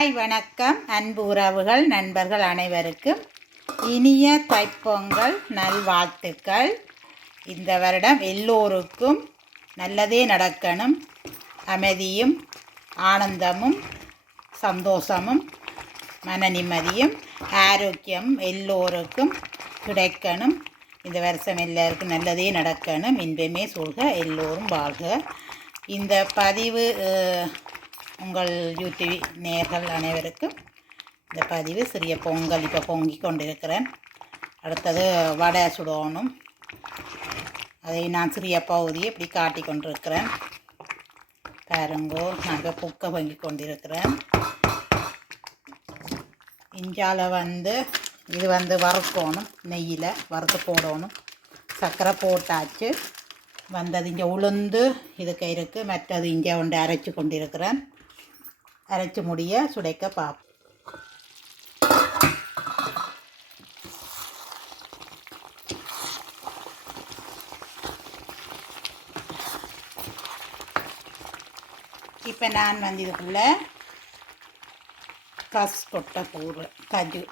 Hi வணக்கம். அன்பு உறவுகள் நண்பர்கள் அனைவருக்கும் இனிய தைப்பொங்கல் நல்வாழ்த்துக்கள். இந்த வருடம் எல்லோருக்கும் நல்லதே நடக்கணும். அமைதியும் ஆனந்தமும் சந்தோஷமும் மன நிம்மதியும் ஆரோக்கியம் எல்லோருக்கும் கிடைக்கணும். இந்த வருஷம் எல்லாருக்கும் நல்லதே நடக்கணும். இன்பமே சொல்க எல்லோரும் வாழ்க. இந்த பதிவு உங்கள் யூடிவி நேர்கள் அனைவருக்கும் இந்த பதிவு சிறிய பொங்கல் இப்போ பொங்கி கொண்டிருக்கிறேன். அடுத்தது வடை சுடணும். அதை நான் சிறிய பகுதியை இப்படி காட்டி கொண்டிருக்கிறேன். பாருங்கோ நாங்கள் புக்கை பொங்கி கொண்டிருக்கிறேன். இஞ்சால வந்து இது வந்து வறுக்கணும் நெய்யில் வறுத்து போடணும். சர்க்கரை போட்டாச்சு. வந்தது இங்கே உளுந்து இதுக்கு இருக்குது மற்றது இங்கே ஒன்று அரைச்சி கொண்டிருக்கிறேன். அரைச்சி முடிய சுடைக்க பார்ப்போம் இப்போ நான் வந்து இதுக்குள்ளே கஸ் கொட்டை போடுறேன் கஜு.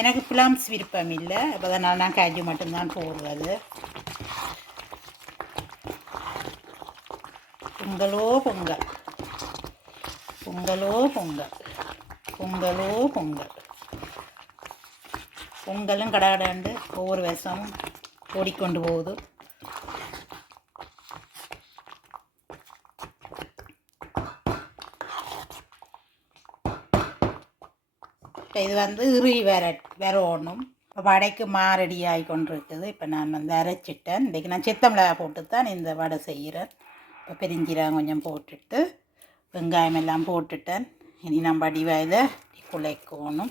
எனக்கு பிளம்ஸ் விருப்பம் இல்லை. அப்போ தான் நான் கஜு மட்டும்தான் போடுறது. பொங்கலோ பொங்கல். பொங்கலோ பொங்கல். பொங்கலோ பொங்கல். பொங்கலும் கடகடாண்டு ஒவ்வொரு வருஷமும் ஓடிக்கொண்டு போகுது. இப்போ இது வந்து இறுகி வர ஒன்றும் இப்போ வடைக்கு மாரடி ஆகி கொண்டிருக்குது. இப்போ நான் வந்து அரைச்சிட்டேன். இன்றைக்கி நான் சித்தமிளகா போட்டு தான் இந்த வடை செய்கிறேன். இப்போ பெருஞ்சீரகம் கொஞ்சம் போட்டுட்டு வெங்காயம் எல்லாம் போட்டுட்டேன் இனி நம்ம அடிவாயில் குழைக்கணும்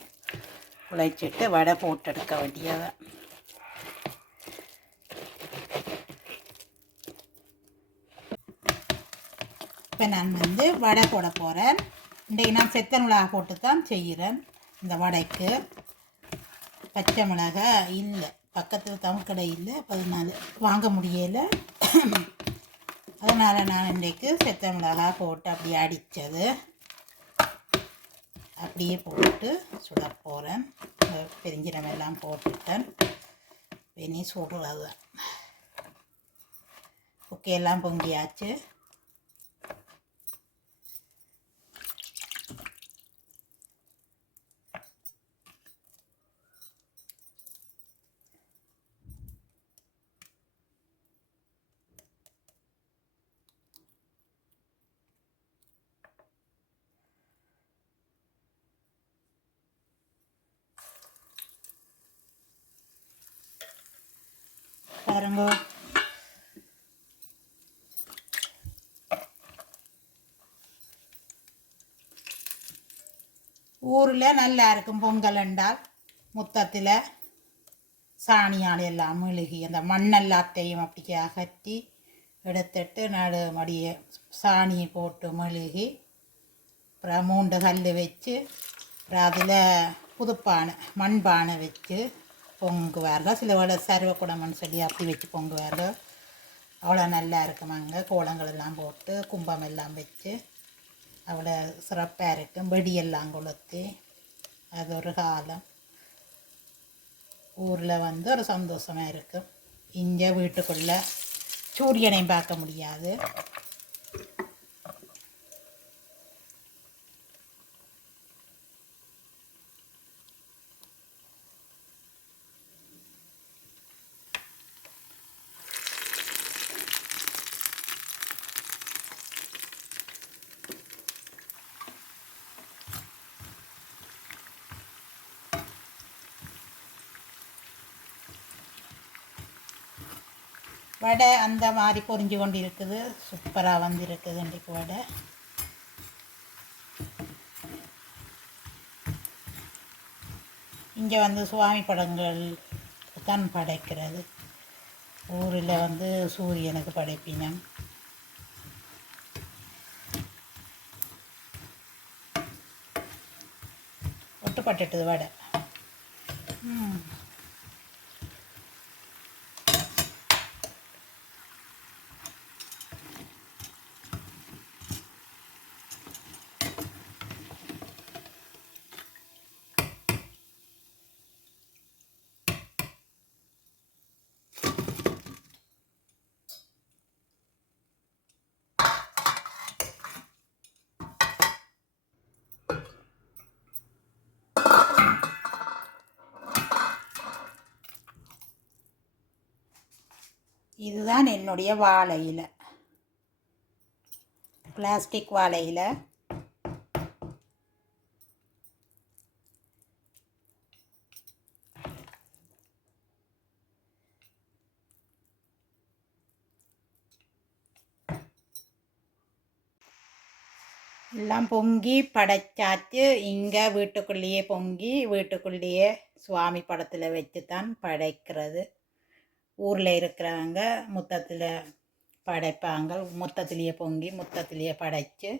குழைச்சிட்டு வடை போட்டு எடுக்க வேண்டியதை இப்போ நான் வந்து வடை போட போகிறேன் இன்றைக்கு நான் செத்த மிளகா போட்டு தான் செய்கிறேன் இந்த வடைக்கு பச்சை மிளகாய் இல்லை பக்கத்தில் தமிழ் கடை இல்லை பதினாலு வாங்க முடியலை அதனால் நான் இன்றைக்கு செத்த மிளகாய் போட்டு அப்படியே அடித்தது. அப்படியே போட்டு சுட போகிறேன் பெருஞ்சிரம் எல்லாம் போட்டுட்டேன். இனி சுடுறது. ஓகே எல்லாம் பொங்கியாச்சு. பாருங்க. ஊரில் நல்லா இருக்கும் பொங்கல் என்றால் முத்தத்தில் சாணியால் எல்லாம் மெழுகி அந்த மண்ணெல்லாத்தையும் அப்படி அகற்றி எடுத்துட்டு நடு மடியை சாணியை போட்டு மெழுகி அப்புறம் மூண்டு கல் வச்சு அப்புறம் அதில் புதுப்பானை மண்பானை வச்சு பொங்குவார்கள். சில வேளை சர்வக்குடம்னு சொல்லி அப்படி வச்சு பொங்குவார்கள். அவ்வளோ நல்லா இருக்குமாங்க. கோலங்கள் எல்லாம் போட்டு கும்பம் எல்லாம் வச்சு அவ்வளோ சிறப்பாக இருக்கும் வெடியெல்லாம் கொளுத்தி அது ஒரு காலம். ஊரில் வந்து ஒரு சந்தோஷமாக இருக்கும் இங்கே வீட்டுக்குள்ளே சூரியனையும் பார்க்க முடியாது. வடை அந்த மாதிரி பொறிஞ்சு கொண்டு இருக்குது சூப்பராக வந்திருக்குது இன்றைக்கு வடை. இங்கே வந்து சுவாமி படங்கள் தான் படைக்கிறது. ஊரில் வந்து சூரியனுக்கு படைப்பினம். ஒட்டுப்பட்டுட்டுது வடை. ம். இதுதான் என்னுடைய வாழை இலை பிளாஸ்டிக் வாழை இலை எல்லாம் பொங்கி படைச்சாச்சு. இங்கே வீட்டுக்குள்ளேயே பொங்கி வீட்டுக்குள்ளேயே சுவாமி படத்தில் வச்சு தான் படைக்கிறது. ஊரில் இருக்கிறவங்க முத்தத்தில் படைப்பாங்க. முத்தத்திலேயே பொங்கி முத்தத்திலேயே படைத்து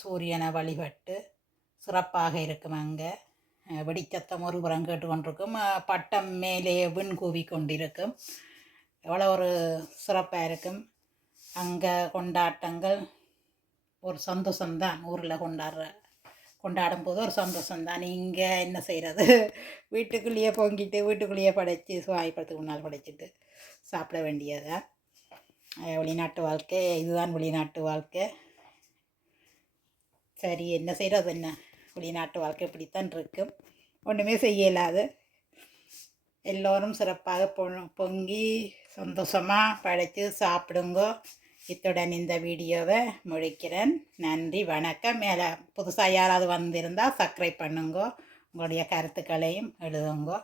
சூரியனை வழிபட்டு சிறப்பாக இருக்கும் அங்கே வெடிச்சத்தம் ஒரு புறம் கேட்டுக்கொண்டிருக்கும். பட்டம் மேலே விண் கூவி கொண்டிருக்கும் எவ்வளோ ஒரு சிறப்பாக இருக்கும். அங்கே கொண்டாட்டங்கள் ஒரு சந்தோஷம்தான் ஊரில் கொண்டாடுற கொண்டாடும் போது ஒரு சந்தோஷம்தான்? இங்கே என்ன செய்கிறது வீட்டுக்குள்ளேயே பொங்கிட்டு வீட்டுக்குள்ளேயே படைச்சி சுவாயப்படுத்துக்கு முன்னால் படைச்சிட்டு சாப்பிட வேண்டியதுதான் வெளிநாட்டு வாழ்க்கை இதுதான் வெளிநாட்டு வாழ்க்கை. சரி என்ன செய்கிறது என்ன? வெளிநாட்டு வாழ்க்கை இப்படித்தான் இருக்கும் ஒன்றுமே செய்ய இயலாது. எல்லோரும் சிறப்பாக பொ- பொங்கி சந்தோஷமாக படைத்து சாப்பிடுங்கோ. இத்துடன் இந்த வீடியோவை முடிக்கிறேன் நன்றி வணக்கம். மேலே புதுசாக யாராவது வந்திருந்தால் சப்ஸ்கிரைப் பண்ணுங்கோ. உங்களுடைய கருத்துக்களையும் எழுதுங்கோ.